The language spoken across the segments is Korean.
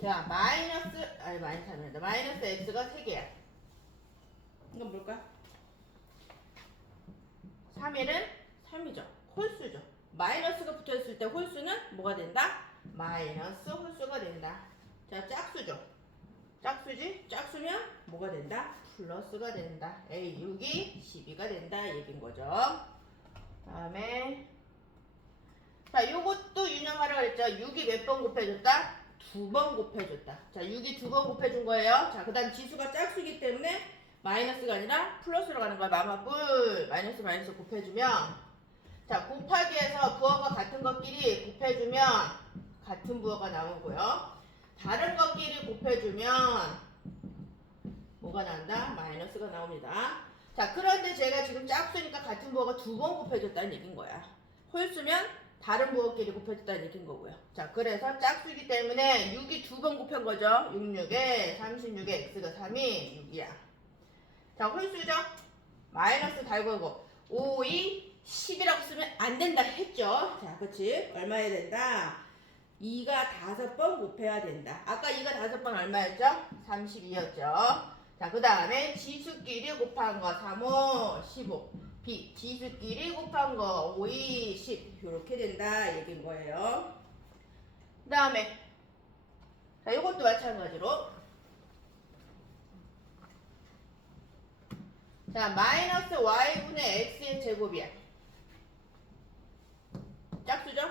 자, 마이너스, 아니, 마이너스 아니다. 마이너스 x가 3개야. 이건 뭘까? 3일은 3이죠. 홀수죠. 마이너스가 붙어있을 때 홀수는 뭐가 된다? 마이너스 홀수가 된다. 자, 짝수죠. 짝수지? 짝수면 뭐가 된다? 플러스가 된다. A 6이 12가 된다. 얘긴 거죠. 다음에 자, 요것도 유념하라 그랬죠. 6이 몇 번 곱해줬다? 두 번 곱해줬다. 자, 6이 두 번 곱해준 거예요. 자, 그 다음 지수가 짝수기 때문에 마이너스가 아니라 플러스로 가는 거야. 마마뿔. 마이너스 마이너스 곱해주면 자, 곱하기에서 부호가 같은 것끼리 곱해주면 같은 부호가 나오고요. 다른 것끼리 곱해주면 뭐가 난다? 마이너스가 나옵니다. 자, 그런데 제가 지금 짝수니까 같은 부호가 두 번 곱해줬다는 얘기인 거야. 홀수면 다른 부호끼리 곱해줬다는 얘기인 거고요. 자, 그래서 짝수이기 때문에 6이 두 번 곱한 거죠. 6, 6에 36에 x가 3이 6이야. 자, 홀수죠? 마이너스 달고고 5, 2, 10이라고 쓰면 안 된다 했죠. 자, 그치? 얼마 해야 된다? 2가 다섯 번 곱해야 된다. 아까 2가 다섯 번 얼마였죠? 32였죠. 자, 그 다음에 지수끼리 곱한 거 3, 5, 15. 비, 지수끼리 곱한 거 5, 2, 10. 이렇게 된다. 얘기인 거예요. 그 다음에, 자, 이것도 마찬가지로. 자, 마이너스 y분의 x의 제곱이야. 짝수죠?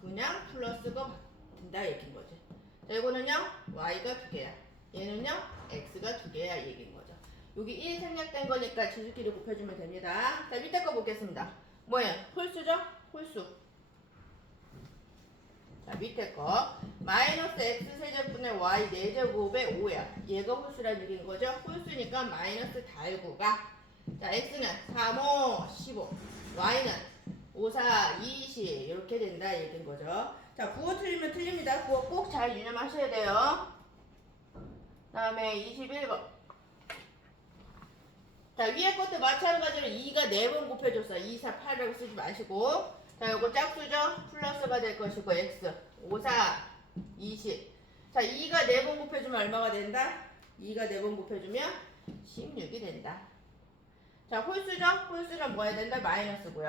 그냥 플러스가 된다 얘기인 거지. 자, 이거는요, y가 두 개야. 얘는요, x가 두 개야 얘기인 거죠. 여기 1 생략된 거니까 지수끼리 곱해주면 됩니다. 자, 밑에 거 보겠습니다. 뭐예요? 홀수죠? 홀수. 자, 밑에 거. 마이너스 x 세제분의 y 4제곱의 5야. 얘가 홀수란 얘기인 거죠? 홀수니까 마이너스 달구가. 자, x는 3, 5, 15. y는 5, 4, 20. 이렇게 된다 얘기인 거죠. 자, 부호 틀리면 틀립니다. 부호 꼭 잘 유념하셔야 돼요. 다음에 21번. 자, 위에 것도 마찬가지로 2가 4번 곱해줬어. 2, 4, 8이라고 쓰지 마시고. 자, 요거 짝수죠? 플러스가 될 것이고, x. 5, 4, 20. 자, 2가 4번 곱해주면 얼마가 된다? 2가 4번 곱해주면 16이 된다. 자, 홀수죠? 홀수는 뭐 해야 된다? 마이너스고요.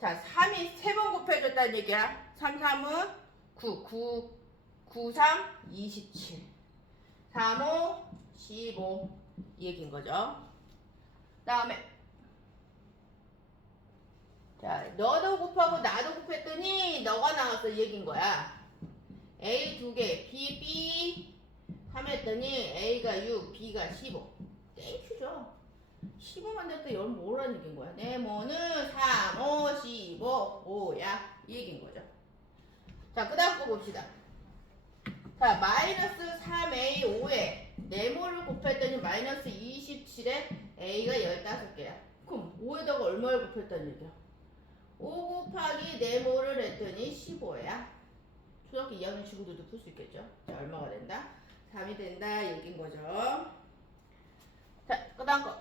자, 3이 3번 곱해줬다는 얘기야. 3, 3은 9, 9, 9, 3, 27. 3, 5, 15. 이 얘기인 거죠. 다음에. 자 너도 곱하고 나도 곱했더니 너가 나왔어 이 얘기인 거야. A 두 개, B, B. 함했더니 A가 6, B가 15 땡큐죠. 15 만들 때 여러분 뭐라는 얘기인 거야? 네모는 3, 5, 15, 5야. 이 얘기인 거죠. 자그 다음 거 봅시다. 자 마이너스 3A 5에 네모를 곱했더니 마이너스 27에 A가 15개야. 그럼 5에다가 얼마를 곱했다는 얘기야? 5 곱하기 네모를 했더니 15야. 초등학교 2학년 친구들도 풀 수 있겠죠? 자, 얼마가 된다? 3이 된다. 얘기인 거죠. 자, 그 다음 거.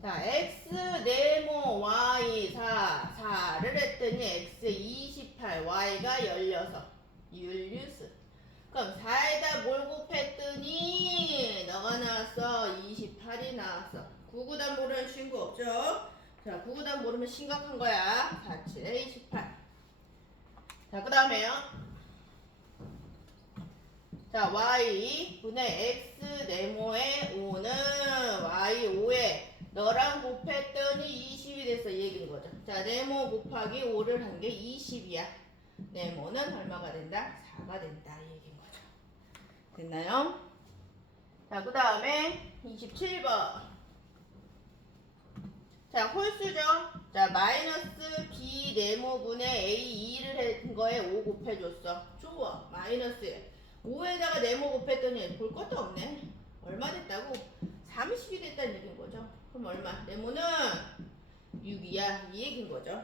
자, x 네모 y 4, 4를 했더니 x 28, y가 16. 율류스. 그럼 4에다 뭘 곱했더니 너가 나왔어. 28이 나왔어. 9구단 모르는 친구 없죠? 자 9구단 모르면 심각한 거야. 4, 7에 28 자 그 다음에요. 자 y 분의 x 네모의 5는 y 5에 너랑 곱했더니 20이 됐어. 이 얘기인 거죠. 자 네모 곱하기 5를 한 게 20이야. 네모는 얼마가 된다? 4가 된다. 이 얘기인 거죠 됐나요? 자, 그 다음에 27번. 자, 홀수죠? 자, 마이너스 B 네모분의 A 2를 한 거에 5 곱해줬어. 좋아. 마이너스 5에다가 네모 곱했더니 볼 것도 없네. 얼마 됐다고? 30이 됐다는 얘기인 거죠. 그럼 얼마? 네모는 6이야. 이 얘기인 거죠.